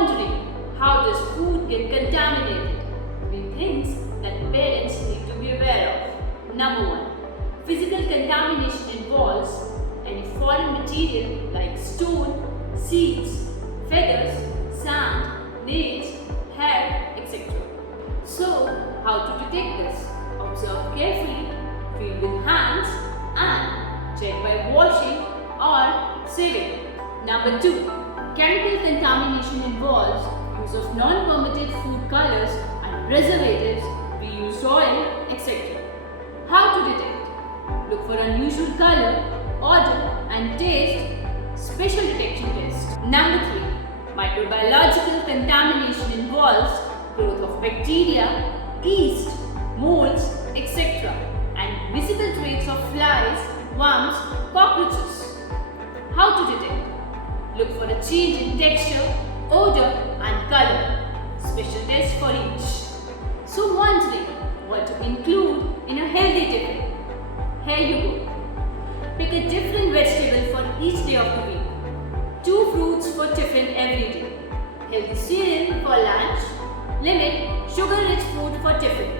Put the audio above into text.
wondering, how does food get contaminated? 3 things that parents need to be aware of. Number 1. Physical contamination involves any foreign material like stone, seeds, feathers, sand, nails, hair, etc. So, how to detect this? Observe carefully, feel with hands, and check by washing or sieving. Number 2. Chemical contamination involves use of non-permitted food colors and preservatives, reused oil, etc. How to detect? Look for unusual color, odor, and taste. Special detection test. Number 3. Microbiological contamination involves growth of bacteria, yeast, molds, etc. and visible traces of flies, worms, cockroaches. How to detect? Look for a change in texture, odor and color. Special test for each. So wondering what to include in a healthy tiffin? Here you go. Pick a different vegetable for each day of the week. 2 fruits for tiffin every day. Healthy cereal for lunch. Limit sugar-rich food for tiffin.